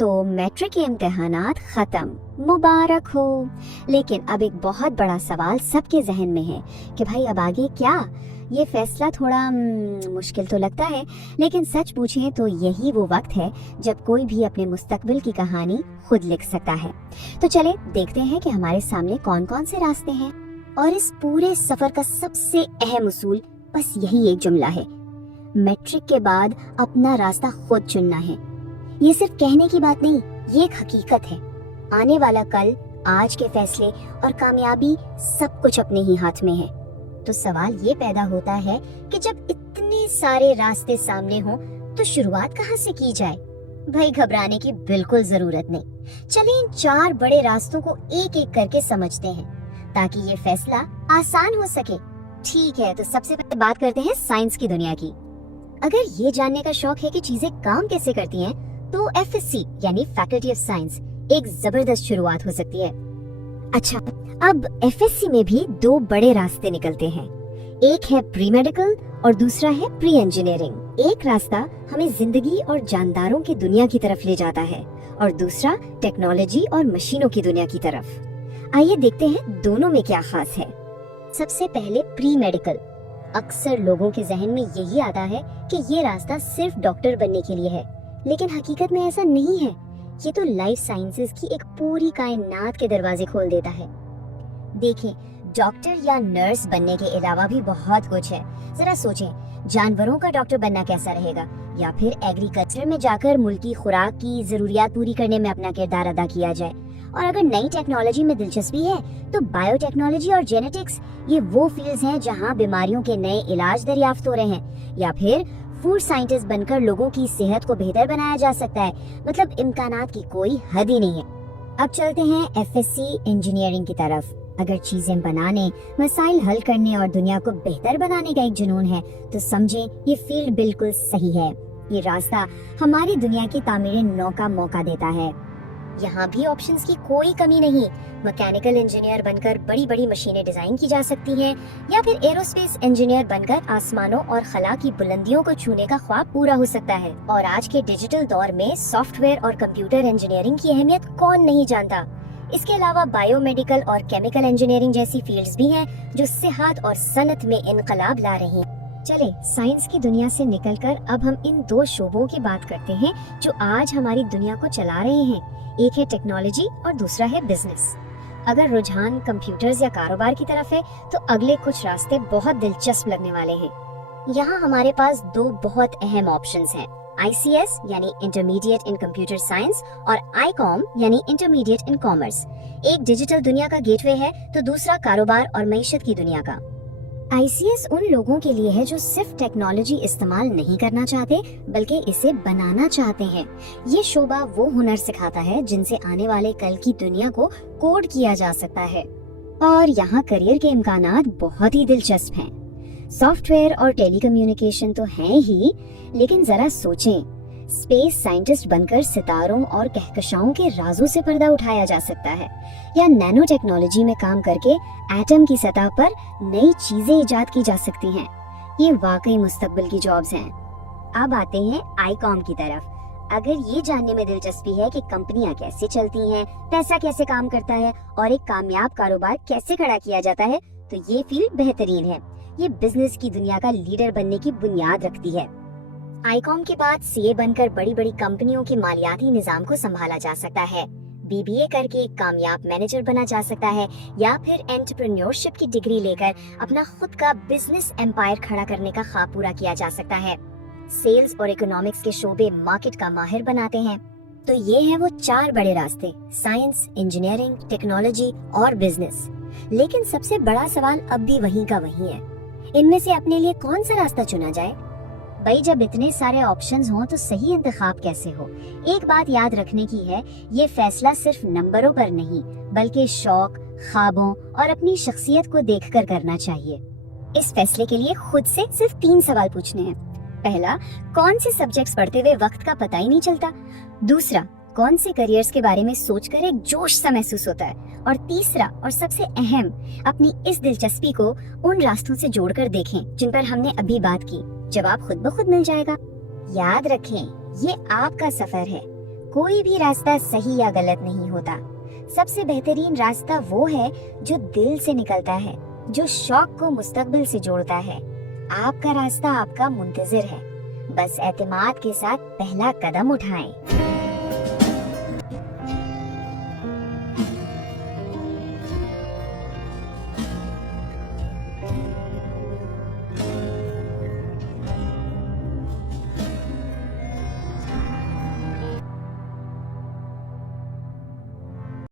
तो मैट्रिक के इम्तिहानात खत्म, मुबारक हो। लेकिन अब एक बहुत बड़ा सवाल सबके जहन में है कि भाई अब आगे क्या। ये फैसला थोड़ा मुश्किल तो लगता है, लेकिन सच पूछें तो यही वो वक्त है जब कोई भी अपने मुस्तकबिल की कहानी खुद लिख सकता है। तो चले देखते हैं कि हमारे सामने कौन कौन से रास्ते हैं। और इस पूरे सफर का सबसे अहम उसूल बस यही एक जुमला है, मैट्रिक के बाद अपना रास्ता खुद चुनना है। ये सिर्फ कहने की बात नहीं, ये एक हकीकत है। आने वाला कल, आज के फैसले और कामयाबी सब कुछ अपने ही हाथ में है। तो सवाल ये पैदा होता है कि जब इतने सारे रास्ते सामने हों तो शुरुआत कहाँ से की जाए। भाई घबराने की बिल्कुल जरूरत नहीं। चलें इन 4 बड़े रास्तों को एक एक करके समझते हैं ताकि ये फैसला आसान हो सके। ठीक है, तो सबसे पहले बात करते हैं साइंस की दुनिया की। अगर ये जानने का शौक है कि चीजें काम कैसे करती हैं, तो FSC यानी फैकल्टी ऑफ साइंस एक जबरदस्त शुरुआत हो सकती है। अच्छा, अब FSC में भी 2 बड़े रास्ते निकलते हैं। एक है प्री मेडिकल और दूसरा है प्री इंजीनियरिंग। एक रास्ता हमें जिंदगी और जानदारों की दुनिया की तरफ ले जाता है और दूसरा टेक्नोलॉजी और मशीनों की दुनिया की तरफ। आइए देखते हैं दोनों में क्या खास है। सबसे पहले प्री मेडिकल। अक्सर लोगों के जहन में यही आता है कि ये रास्ता सिर्फ डॉक्टर बनने के लिए है, लेकिन हकीकत में ऐसा नहीं है। ये तो लाइफ साइंसेज की एक पूरी कायनात के दरवाजे खोल देता है। देखें, डॉक्टर या नर्स बनने के अलावा भी बहुत कुछ है। जरा सोचें, जानवरों का डॉक्टर बनना कैसा रहेगा, या फिर एग्रीकल्चर में जाकर मुल्क की खुराक की जरूरियात पूरी करने में अपना किरदार अदा किया जाए। और अगर नई टेक्नोलॉजी में दिलचस्पी है तो बायोटेक्नोलॉजी और जेनेटिक्स, ये वो फील्ड्स हैं जहां बीमारियों के नए इलाज दरियाफ्त हो रहे हैं। या फिर फूड साइंटिस्ट बनकर लोगों की सेहत को बेहतर बनाया जा सकता है। मतलब इम्कानात की कोई हद ही नहीं है। अब चलते हैं FSC इंजीनियरिंग की तरफ। अगर चीजें बनाने, मसाइल हल करने और दुनिया को बेहतर बनाने का एक जुनून है तो समझें ये फील्ड बिल्कुल सही है। ये रास्ता हमारी दुनिया की तामीर नौ का मौका देता है। यहाँ भी ऑप्शंस की कोई कमी नहीं। मैकेनिकल इंजीनियर बनकर बड़ी बड़ी मशीनें डिजाइन की जा सकती हैं, या फिर एरोस्पेस इंजीनियर बनकर आसमानों और खला की बुलंदियों को छूने का ख्वाब पूरा हो सकता है। और आज के डिजिटल दौर में सॉफ्टवेयर और कंप्यूटर इंजीनियरिंग की अहमियत कौन नहीं जानता। इसके अलावा बायोमेडिकल और केमिकल इंजीनियरिंग जैसी फील्ड्स भी हैं जो सेहत और सनत में इनकलाब ला रही हैं। चले साइंस की दुनिया से निकलकर अब हम इन 2 शोबों की बात करते हैं जो आज हमारी दुनिया को चला रहे हैं। एक है टेक्नोलॉजी और दूसरा है बिजनेस। अगर रुझान कंप्यूटर्स या कारोबार की तरफ है तो अगले कुछ रास्ते बहुत दिलचस्प लगने वाले हैं। यहाँ हमारे पास 2 बहुत अहम ऑप्शंस हैं, ICS यानी इंटरमीडिएट इन कंप्यूटर साइंस और ICOM यानी इंटरमीडिएट इन कॉमर्स। एक डिजिटल दुनिया का गेटवे है तो दूसरा कारोबार और मईशत की दुनिया का। ICS उन लोगों के लिए है जो सिर्फ टेक्नोलॉजी इस्तेमाल नहीं करना चाहते बल्कि इसे बनाना चाहते हैं। ये शोबा वो हुनर सिखाता है जिनसे आने वाले कल की दुनिया को कोड किया जा सकता है। और यहाँ करियर के इम्कानात बहुत ही दिलचस्प हैं। सॉफ्टवेयर और टेलीकम्युनिकेशन तो हैं ही, लेकिन जरा सोचें, स्पेस साइंटिस्ट बनकर सितारों और कहकशाओं के राजों से पर्दा उठाया जा सकता है, या नैनो टेक्नोलॉजी में काम करके एटम की सतह पर नई चीजें इजाद की जा सकती हैं। ये वाकई मुस्तकबिल की जॉब्स हैं। अब आते हैं ICOM की तरफ। अगर ये जानने में दिलचस्पी है कि कंपनियां कैसे चलती हैं, पैसा कैसे काम करता है और एक कामयाब कारोबार कैसे खड़ा किया जाता है, तो ये फील्ड बेहतरीन है। ये बिजनेस की दुनिया का लीडर बनने की बुनियाद रखती है। ICOM के बाद CA बनकर बड़ी बड़ी कंपनियों के मालियाती निजाम को संभाला जा सकता है। BBA करके एक कामयाब मैनेजर बना जा सकता है, या फिर एंटरप्रेन्योरशिप की डिग्री लेकर अपना खुद का बिजनेस एम्पायर खड़ा करने का ख्वाब पूरा किया जा सकता है। सेल्स और इकोनॉमिक्स के शोबे मार्केट का माहिर बनाते हैं। तो ये है वो 4 बड़े रास्ते, साइंस, इंजीनियरिंग, टेक्नोलॉजी और बिजनेस। लेकिन सबसे बड़ा सवाल अब भी वहीं का वहीं है, इनमें से अपने लिए कौन सा रास्ता चुना जाए। भाई जब इतने सारे ऑप्शंस हों तो सही इंतखाब कैसे हो। एक बात याद रखने की है, ये फैसला सिर्फ नंबरों पर नहीं बल्कि शौक, ख्वाबों और अपनी शख्सियत को देखकर करना चाहिए। इस फैसले के लिए खुद से सिर्फ 3 सवाल पूछने हैं। पहला, कौन से सब्जेक्ट्स पढ़ते हुए वक्त का पता ही नहीं चलता। दूसरा, कौन से करियर्स के बारे में सोचकर एक जोश सा महसूस होता है। और तीसरा और सबसे अहम, अपनी इस दिलचस्पी को उन रास्तों से जोड़कर देखें जिन पर हमने अभी बात की। जवाब खुद ब खुद मिल जाएगा। याद रखें, ये आपका सफर है, कोई भी रास्ता सही या गलत नहीं होता। सबसे बेहतरीन रास्ता वो है जो दिल से निकलता है, जो शौक को मुस्तकबिल से जोड़ता है। आपका रास्ता आपका मुंतजिर है, बस एतमाद के साथ पहला कदम उठाएं।